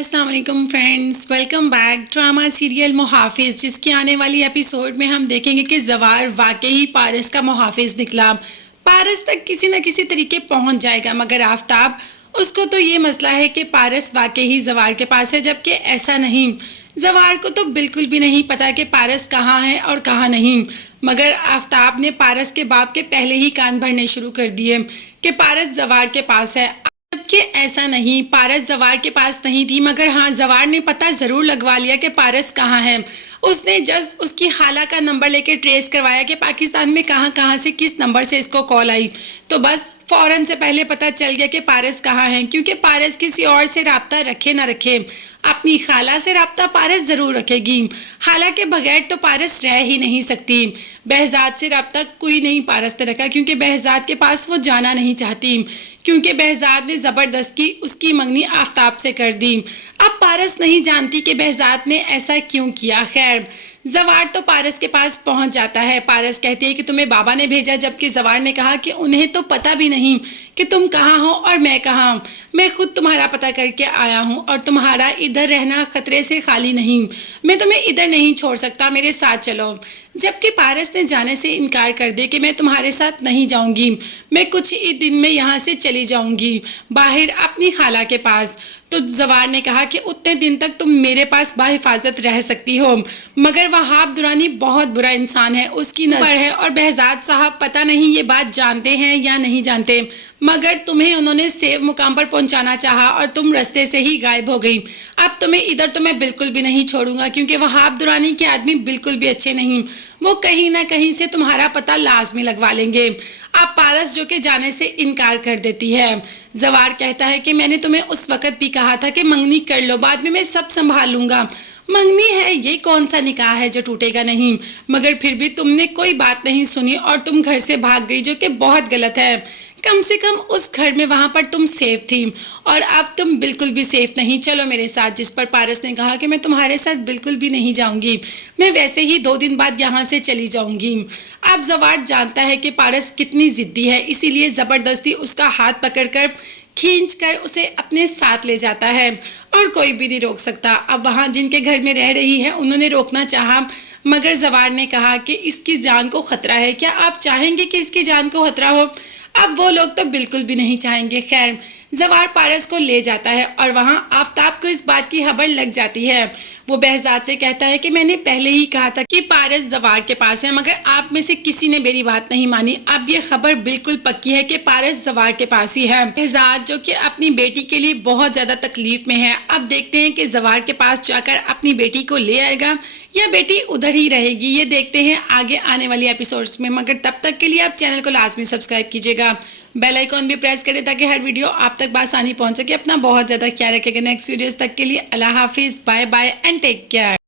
अस्सलाम वालेकुम friends, welcome back. Drama serial Muhafiz जिसकी आने वाली एपिसोड में हम देखेंगे कि जवार वाकई ही पारस का मुहाफिज निकला। पारस तक किसी न किसी तरीके पहुंच जाएगा, मगर आफताब उसको तो ये मसला है कि पारस वाकई ही जवार के पास है, जबकि ऐसा नहीं। जवार को तो बिल्कुल भी नहीं पता कि पारस कहाँ है और कहाँ नहीं, मगर आफताब ने पारस के बाप के पहले ही कान भरने शुरू कर दिए कि पारस जवार के पास है, कि ऐसा नहीं, पारस जवार के पास नहीं थी। मगर हाँ, जवार ने पता ज़रूर लगवा लिया कि पारस कहाँ है। उसने जस्ट उसकी खाला का नंबर लेके ट्रेस करवाया कि पाकिस्तान में कहाँ कहाँ से किस नंबर से इसको कॉल आई, तो बस फ़ौरन से पहले पता चल गया कि पारस कहाँ है। क्योंकि पारस किसी और से राब्ता रखे ना रखे, अपनी खाला से राब्ता पारस ज़रूर रखेगी। खाला के बगैर तो पारस रह ही नहीं सकती। बहजाद से राब्ता कोई नहीं पारस ने रखा, क्योंकि बहजाद के पास वो जाना नहीं चाहती, क्योंकि बहजाद ने ज़बरदस्ती उसकी मंगनी आफताब से कर दी। अब पारस नहीं जानती कि बहजाद ने ऐसा क्यों किया। खैर, जवार तो पारस के पास पहुंच जाता है। पारस कहती है कि तुम्हें बाबा ने भेजा, जबकि जवार ने कहा कि उन्हें तो पता भी नहीं कि तुम कहाँ हो और मैं कहाँ। मैं खुद तुम्हारा पता करके आया हूँ और तुम्हारा इधर रहना खतरे से खाली नहीं। मैं तुम्हें इधर नहीं छोड़ सकता, मेरे साथ चलो। जबकि पारस ने जाने से इनकार कर दिया कि मैं तुम्हारे साथ नहीं जाऊंगी, मैं कुछ ही दिन में यहाँ से चली जाऊंगी बाहर अपनी खाला के पास। तो जवार ने कहा कि उतने दिन तक तुम मेरे पास बाहिफाजत रह सकती हो, मगर वहाब दुरानी बहुत बुरा इंसान है, उसकी नज़र है। और बहजाद साहब पता नहीं ये बात जानते हैं या नहीं जानते, मगर तुम्हें उन्होंने सेफ मुकाम पर पहुंचाना चाहा और तुम रास्ते से ही गायब हो गई। अब तुम्हें इधर तो मैं बिल्कुल भी नहीं छोड़ूंगा, क्योंकि वहाब दुरानी के आदमी बिल्कुल भी अच्छे नहीं, वो कहीं ना कहीं से तुम्हारा पता लाजमी लगवा लेंगे। अब पारस जो कि जाने से इनकार कर देती है। जवार कहता है कि मैंने तुम्हें उस वक्त भी कहा था कि मंगनी कर लो, बाद में मैं सब संभाल लूंगा। मंगनी है, ये कौन सा निकाह है जो टूटेगा नहीं, मगर फिर भी तुमने कोई बात नहीं सुनी और तुम घर से भाग गई, जो कि बहुत गलत है। कम से कम उस घर में वहां पर तुम सेफ थी, और अब तुम बिल्कुल भी सेफ नहीं। चलो मेरे साथ। जिस पर पारस ने कहा कि मैं तुम्हारे साथ बिल्कुल भी नहीं जाऊंगी, मैं वैसे ही 2 दिन बाद यहाँ से चली जाऊंगी। अब जवार जानता है कि पारस कितनी जिद्दी है, इसीलिए ज़बरदस्ती उसका हाथ पकड़कर खींचकर उसे अपने साथ ले जाता है, और कोई भी नहीं रोक सकता। अब वहाँ जिनके घर में रह रही है उन्होंने रोकना चाहा, मगर जवार ने कहा कि इसकी जान को खतरा है। क्या आप चाहेंगे कि इसकी जान को खतरा हो? अब वो लोग तो बिल्कुल भी नहीं चाहेंगे। खैर, जवार पारस को ले जाता है और वहाँ आफताब को इस बात की खबर लग जाती है। वो बहजाद से कहता है कि मैंने पहले ही कहा था कि पारस जवार के पास है, मगर आप में से किसी ने मेरी बात नहीं मानी। अब ये खबर बिल्कुल पक्की है कि पारस जवार के पास ही है। बहजाद जो कि अपनी बेटी के लिए बहुत ज़्यादा तकलीफ में है, अब देखते हैं कि जवार के पास जाकर अपनी बेटी को ले आएगा या बेटी उधर ही रहेगी। ये देखते हैं आगे आने वाली एपिसोड्स में, मगर तब तक के लिए आप चैनल को लाजमी सब्सक्राइब कीजिएगा, बेल आइकॉन भी प्रेस करें ताकि हर वीडियो आप तक बासानी पहुंच सके। अपना बहुत ज़्यादा ख्याल रखेगा। नेक्स्ट वीडियोस तक के लिए अल्लाह हाफिज़, bye bye and take care.